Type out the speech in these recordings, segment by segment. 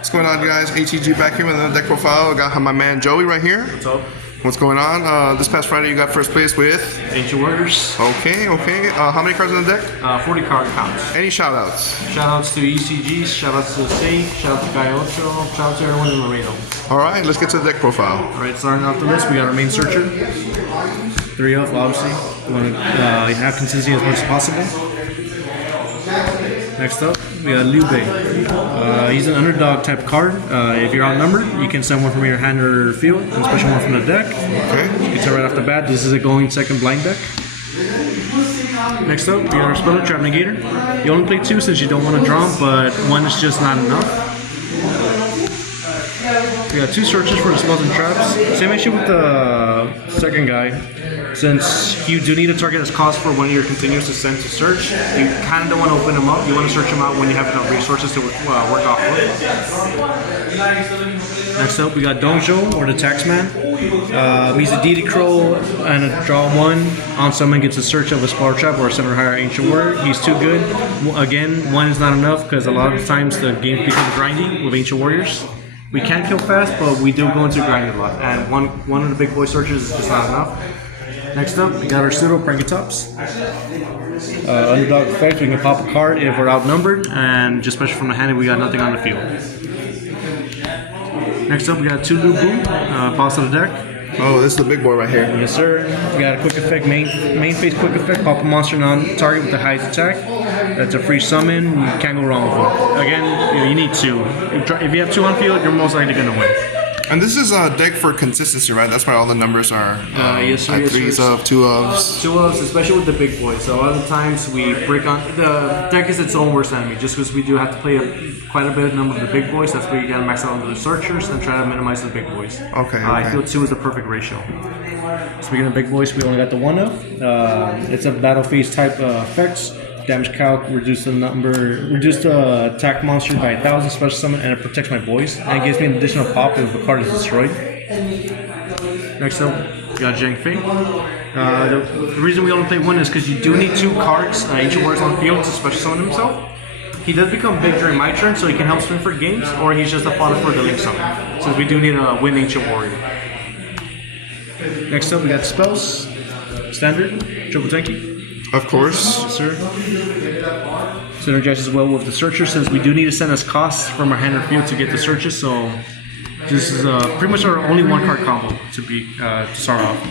What's going on, guys? ATG back here with another deck profile. I got my man Joey right here. What's up? What's going on? This past Friday you got first place with Ancient Warriors. Okay. How many cards in the deck? 40 card counts. Any shout outs? Shout outs to ECGs, shout outs to Safe, shout out to Guy Ocho, shout out to everyone in Laredo. Alright, let's get to the deck profile. Alright, starting off the list, we got our main searcher. 3 of, obviously. We want to have consistency as much as possible. Next up, we got Liu Bei. He's an underdog type card. If you're outnumbered, you can send one from your hand or field, and especially one from the deck. Okay. You can tell right off the bat, this is a going second blind deck. Next up, we got our Speller Trap Negator. You only play 2 since you don't want to draw them, but 1 is just not enough. We got 2 searches for the spells and traps. Same issue with the second guy. Since you do need a target as cost for one of your continues to send to search, you kind of don't want to open them up. You want to search them out when you have enough resources to work off of. Next up, we got Dongzhou, or the Taxman. He's a DD Crow and a draw 1. On summon gets a search of a Speller Trap or a Center Higher Ancient Warrior. He's too good. Again, 1 is not enough because a lot of times the game becomes grindy with Ancient Warriors. We can kill fast, but we do go into grinding a lot. And one of the big boy searches is just not enough. Next up, we got our Pseudo Prankatops. Underdog effect, we can pop a card if we're outnumbered, and just special from the hand if we got nothing on the field. Next up, we got 2 Lu Bu, boss of the deck. Oh, this is the big boy right here. Yes, sir. We got a quick effect, main phase quick effect, pop a monster non-target with the highest attack. That's a free summon, you can't go wrong with it. Again, you need 2. If you have 2 on field, you're most likely going to win. And this is a deck for consistency, right? That's why all the numbers are yes, sir, yes, 3s sir. of, 2 ofs. 2 ofs, especially with the big boys. So a lot of times we break on the deck is its own worst enemy, just because we do have to play quite a bit of number of the big boys. That's where you gotta max out on the searchers and try to minimize the big boys. Okay. I feel 2 is the perfect ratio. Speaking of big boys, we only got the 1 of. It's a battle phase type effects. Damage calc, reduce the attack monster by 1,000, special summon, and it protects my boys. And it gives me an additional pop if the card is destroyed. Next up, we got Zhang Fei. The reason we only play 1 is because you do need 2 cards, Ancient Warriors on field to special summon himself. He does become big during my turn, so he can help swing for games, or he's just a fodder for the link summon, since we do need a win Ancient Warrior. Next up, we got spells. Standard, Triple Tenki. Of course. Yes, sir. Synergizes well with the searcher since we do need to send us costs from our hand or field to get the searches, so this is pretty much our only 1 card combo to start off.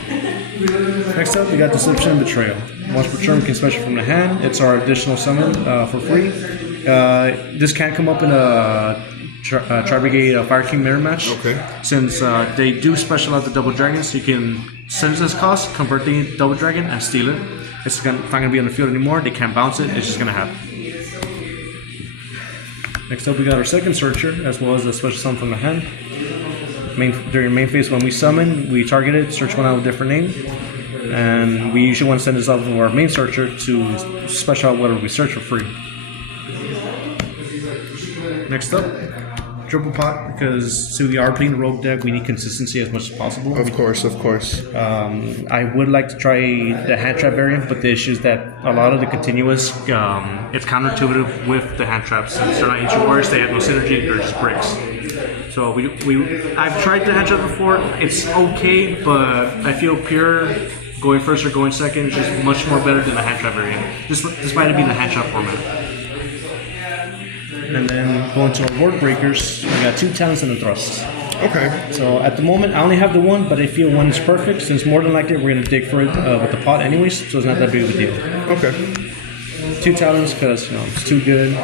Next up, we got Deception and Betrayal. Once per turn, we can special from the hand. It's our additional summon for free. This can come up in a Tri-Brigade Fire King mirror match. Okay. Since they do special out the Double Dragon, so you can send this cost, convert the Double Dragon, and steal it. It's not going to be on the field anymore. They can't bounce it. It's just going to happen. Next up, we got our second searcher, as well as a special summon from the hand. During main phase, when we summon, we target it, search one out with a different name, and we usually want to send this out to our main searcher to special out whatever we search for free. Next up, triple pot, because since we are playing the rogue deck, we need consistency as much as possible. Of course. I would like to try the hand trap variant, but the issue is that a lot of the continuous, it's counterintuitive with the hand traps. Since they're not Ancient Warriors, they have no synergy, they're just bricks. So I've tried the hand trap before, it's okay, but I feel pure going first or going second is just much more better than the hand trap variant, despite it being the hand trap format. And then going to our board breakers, we got 2 talents and a thrust. Okay. So at the moment, I only have the 1, but I feel 1 is perfect, since more than likely we're going to dig for it with the pot anyways, so it's not that big of a deal. Okay. 2 talents, because it's too good.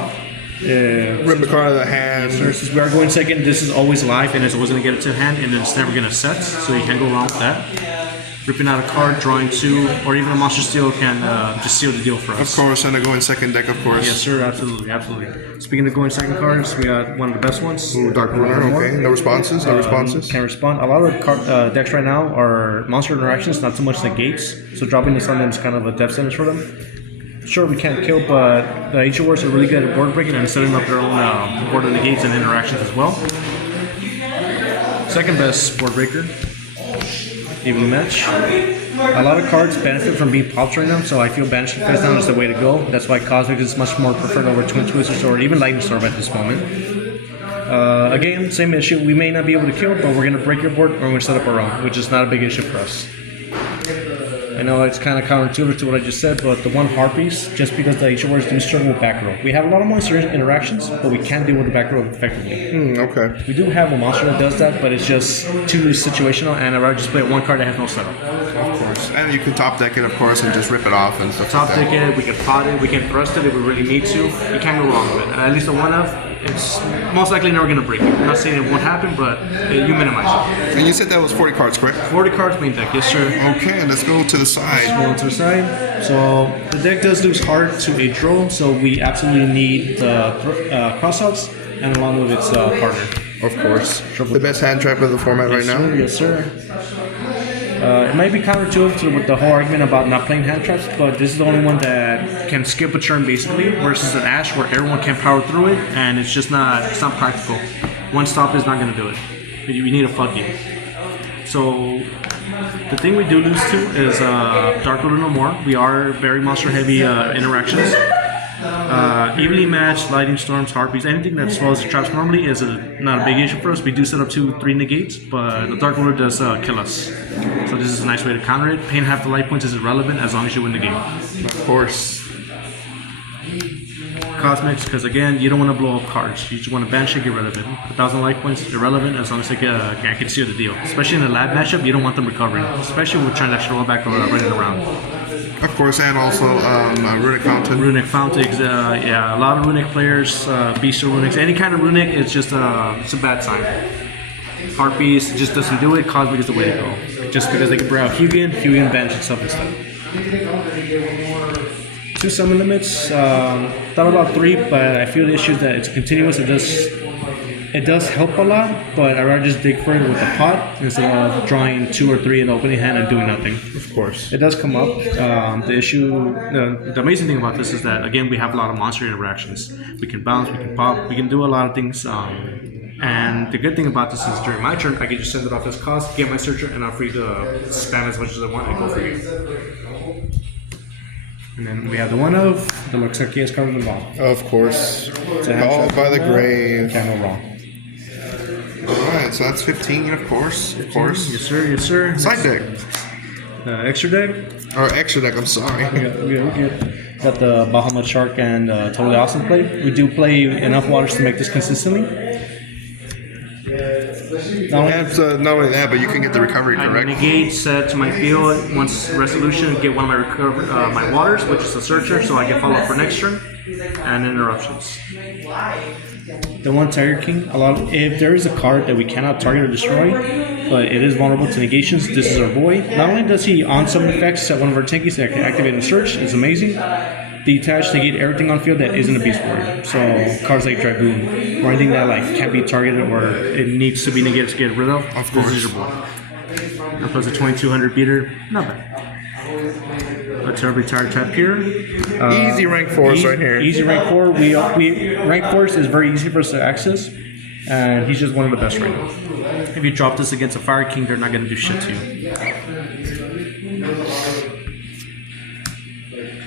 Rip the card out of the hand. Since we are going second, this is always live, and it's always going to get it to the hand, and then it's never going to set, so you can't go wrong with that. Ripping out a card, drawing 2, or even a monster steal can just seal the deal for us. Of course, and a going second deck, of course. Yes, sir, absolutely. Speaking of going second cards, we got one of the best ones. Ooh, Dark Runner, okay. No responses? Can't respond. A lot of decks right now are monster interactions, not so much negates, so dropping this on them is kind of a death sentence for them. Sure, we can't kill, but the Ancient Warriors are really good at board breaking and setting up their own board of negates and interactions as well. Second best board breaker. Even match. A lot of cards benefit from being popped right now, so I feel Banishing Face Down is the way to go. That's why Cosmic is much more preferred over Twin Twisters or even Lightning Storm at this moment. Again, same issue. We may not be able to kill, but we're going to break your board or we're going to set up our own, which is not a big issue for us. I know it's kind of counterintuitive to what I just said, but the one Harpies, just because the Ancient Warriors do struggle with back row. We have a lot of monster interactions, but we can't deal with the back row effectively. Okay. We do have a monster that does that, but it's just too situational, and I'd rather just play one card that has no setup. Of course. And you can top deck it, of course, and just rip it off and stuff Top like deck that. it, we can pot it, we can thrust it if we really need to. You can't go wrong with it. At least a one-of, it's most likely never going to break it. I'm not saying it won't happen, but you minimize it. And you said that was 40 cards, correct? 40 cards main deck, yes sir. Okay, let's go to the side. Roll to the side. So the deck does lose heart to a draw, so we absolutely need the crossouts and along with its partner. Of course. The best hand trap of the format right now. Yes sir. It might be counterintuitive to with the whole argument about not playing hand traps, but this is the only one that can skip a turn basically, versus an Ash where everyone can power through it, and it's not practical. One stop is not going to do it. We need a floodgate. So the thing we do lose to is Dark Lord No More. We are very monster heavy interactions. Evenly matched, Lightning Storms, Harpies, anything that swells the traps normally is not a big issue for us. We do set up 2-3 negates, but the Dark Lord does kill us. So this is a nice way to counter it. Paying half the life points is irrelevant as long as you win the game. Of course. Cosmics, because again, you don't want to blow up cards. You just want to banish it, get rid of it. 1,000 life points, irrelevant as long as they can seal the deal. Especially in a lab matchup, you don't want them recovering. Especially with transactional rollback or running around. Of course, and also Runic Fountain. Runic Fountain, yeah, a lot of Runic players, Bestial Runics, any kind of Runic, it's just it's a bad sign. Harpies just doesn't do it, Cosmic is the way to go. Just because they can bring out Hugin banish itself instead. 2 summon limits, thought about 3, but I feel the issue is that it's continuous, it does help a lot, but I'd rather just dig for it with a pot instead of drawing 2 or 3 in the opening hand and doing nothing. Of course. It does come up. The amazing thing about this is that, again, we have a lot of monster interactions. We can bounce, we can pop, we can do a lot of things. And the good thing about this is during my turn, I can just send it off as cost, get my searcher, and I'm free to spam as much as I want and go for you. And then we have the one of the Luxarchia's card in the ball. Of course. All by the grave. Can't go wrong. Alright, so that's 15, of course. Of course. Yes, sir. Yes, sir. Side deck. Extra deck. Or extra deck, I'm sorry. We got the Bahamut Shark and Totally Awesome play. We do play enough waters to make this consistently. Not only that, but you can get the recovery, I correct? negate, set to my field. Once resolution, get one of my waters, which is a searcher, so I can follow up for next turn, and interruptions. The one Tiger King, if there is a card that we cannot target or destroy, but it is vulnerable to negations, this is our boy. Not only does he on summon effects set one of our Tinkies that can activate and search, it's amazing. Detach, negate everything on field that isn't a Beast Warrior. So cards like Dragoon, or anything that can't be targeted or it needs to be negated to get rid of. Of This course. is your boy. And plus a 2200 beater, not bad. A terribly tired tap here. Easy rank 4s right here. Easy rank 4. We rank 4s is very easy for us to access, and he's just one of the best right now. If you drop this against a Fire King, they're not going to do shit to you.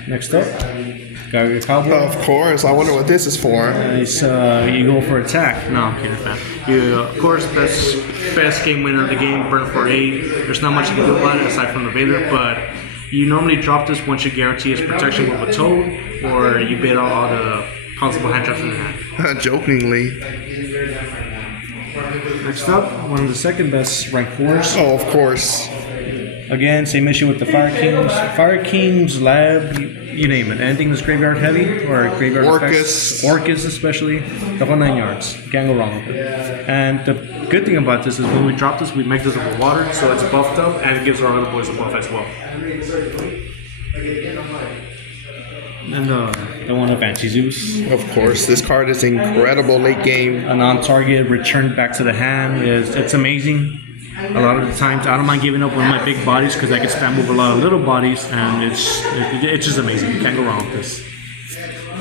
Next up, got your Cowboy. Of course. I wonder what this is for. Nice, you go for attack. No, I'm kidding, man. You, of course, best game winner of the game, burn for 8. There's not much you can do about it aside from the Vader, but you normally drop this once you guarantee its protection with a Toad, or you bait all the possible hand traps in the hand. Jokingly. Next up, one of the second best rank 4s. Oh, of course. Again, same issue with the Fire Kings. Fire Kings, Lab, you name it. Anything that's graveyard heavy or graveyard effects. Orcus especially. The whole 9 yards. Can't go wrong with it. And the good thing about this is when we drop this, we make this with water, so it's buffed up, and it gives our other boys a buff as well. And the one of Anti-Zeus. Of course. This card is incredible late game. A non-target, returned back to the hand. It's amazing. A lot of the times, I don't mind giving up one of my big bodies because I can spam move a lot of little bodies, and it's just amazing. You can't go wrong with this.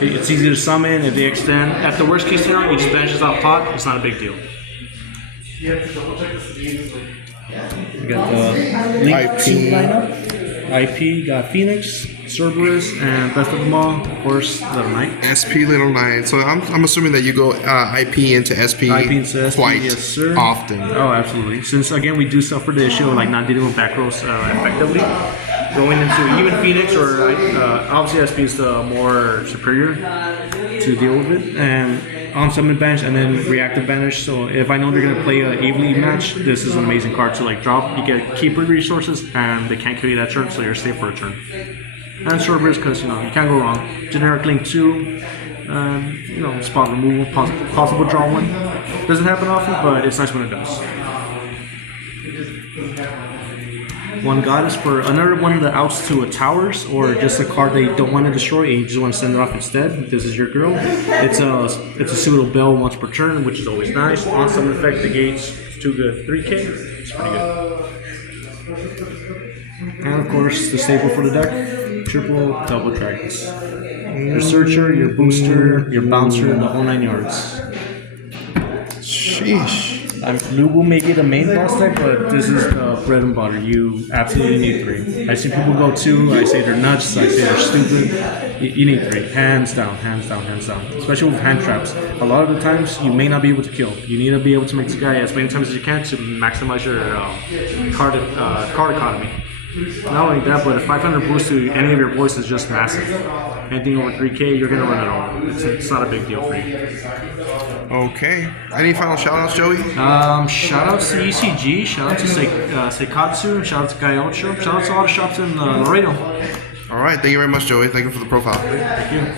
It's easy to summon if they extend. At the worst case scenario, he just banishes out pot. It's not a big deal. We got the Link IP. Team lineup. IP got Phoenix, Cerberus, and best of them all, of course, Little Knight. SP Little Knight. So I'm assuming that you go IP into SP, IP into SP, quite yes, sir. often. Oh, absolutely. Since again we do suffer the issue of like not dealing with back rows effectively, going into even Phoenix or obviously SP is the more superior to deal with it, and on summon bench and then reactive banish. So if I know they're gonna play a evenly match, this is an amazing card to like drop. You get keeper resources and they can't kill you that turn, so you're safe for a turn. And Cerberus, because you can't go wrong. Generic Link 2, spot removal, possible draw one. Doesn't happen often, but it's nice when it does. One Goddess for another one of the outs to a towers, or just a card that you don't want to destroy and you just want to send it off instead. This is your girl. It's a pseudo bell once per turn, which is always nice. On summon effect negates, it's too good. 3k, it's pretty good. And of course, the staple for the deck, triple double dragons. Your searcher, your booster, your bouncer, the whole 9 yards. Sheesh. We will make it a main boss deck, but this is the bread and butter. You absolutely need 3. I see people go 2. I say they're nuts. I say they're stupid. You need 3. Hands down, hands down, hands down. Especially with hand traps. A lot of the times, you may not be able to kill. You need to be able to make this guy as many times as you can to maximize your card economy. Not only that, but a 500 boost to any of your boys is just massive. Anything over 3k, you're going to run it all. It's not a big deal for you. Okay. Any final shout-outs, Joey? Shout out to ECG, shout out to Seikatsu, shout out to Guy Ultra, shout out to all the shops in Laredo. All right. Thank you very much, Joey. Thank you for the profile. Thank you.